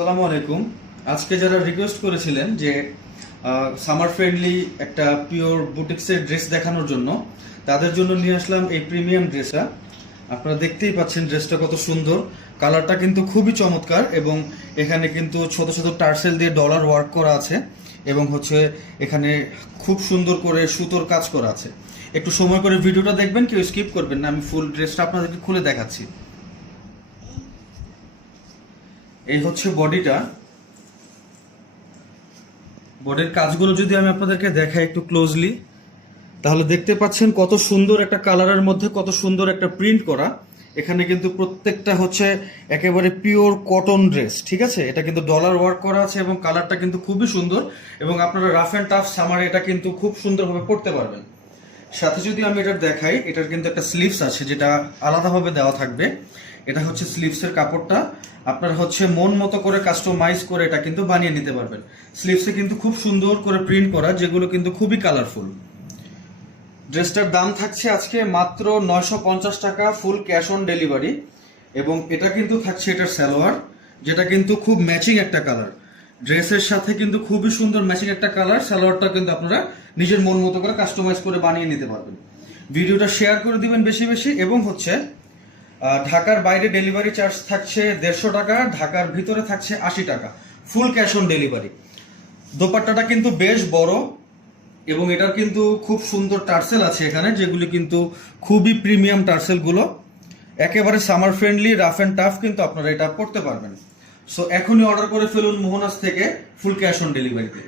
আসসালামু আলাইকুম। আজকে যারা রিকোয়েস্ট করেছিলেন যে সামার ফ্রেন্ডলি একটা পিওর বুটিক্সের ড্রেস দেখানোর জন্য, তাদের জন্য নিয়ে আসলাম এই প্রিমিয়াম ড্রেসটা। আপনারা দেখতেই পাচ্ছেন ড্রেসটা কত সুন্দর, কালারটা কিন্তু খুবই চমৎকার এবং এখানে কিন্তু ছোট ছোট টার্সেল দিয়ে ডলার ওয়ার্ক করা আছে এবং এখানে খুব সুন্দর করে সুতোর কাজ করা আছে। একটু সময় করে ভিডিওটা দেখবেন, কেউ স্কিপ করবেন না। আমি ফুল ড্রেসটা আপনাদেরকে খুলে দেখাচ্ছি। এই হচ্ছে বডিটা। বডির কাজগুলো যদি আমি আপনাদেরকে দেখাই একটু ক্লোজলি, তাহলে দেখতে পাচ্ছেন কত সুন্দর একটা কালারের মধ্যে কত সুন্দর একটা প্রিন্ট করা। এখানে কিন্তু প্রত্যেকটা একেবারে পিওর কটন ড্রেস, ঠিক আছে। এটা কিন্তু ডলার ওয়ার্ক করা আছে এবং কালারটা কিন্তু খুবই সুন্দর এবং আপনারা রাফ অ্যান্ড টাফ সামারে এটা কিন্তু খুব সুন্দরভাবে পরতে পারবেন। সাথে যদি আমি এটার দেখাই, এটার কিন্তু একটা স্লিভস আছে যেটা আলাদাভাবে দেওয়া থাকবে। এটা হচ্ছে স্লিভসের কাপড়টা, আপনার মন মতো করে কাস্টমাইজ করে এটা কিন্তু বানিয়ে নিতে পারবেন। স্লিভসে কিন্তু খুব সুন্দর করে প্রিন্ট করা, যেগুলো কিন্তু খুবই কালারফুল। ড্রেসটার দাম থাকছে আজকে মাত্র 950 টাকা, ফুল ক্যাশ অন ডেলিভারি। এবং এটা কিন্তু থাকছে এটার সালোয়ার, যেটা কিন্তু খুব ম্যাচিং একটা কালার। ড্রেসের সাথে কিন্তু খুবই সুন্দর ম্যাচিং একটা কালার। সালোয়ারটা কিন্তু আপনারা নিজের মন মতো করে কাস্টমাইজ করে বানিয়ে নিতে পারবেন। ভিডিওটা শেয়ার করে দিবেন বেশি বেশি। এবং ঢাকার বাইরে ডেলিভারি চার্জ থাকছে 150 টাকা, ঢাকার ভিতরে থাকছে 80 টাকা, ফুল ক্যাশ অন ডেলিভারি। দোপাট্টাটা কিন্তু বেশ বড় এবং এটার কিন্তু খুব সুন্দর টার্সেল আছে এখানে, যেগুলি কিন্তু খুবই প্রিমিয়াম টার্সেলগুলো। একেবারে summer friendly, rough and tough কিন্তু আপনারা এটা পড়তে পারবেন। সো এখনই অর্ডার করে ফেলুন মোহনাজ থেকে ফুল ক্যাশ অন ডেলিভারিতে।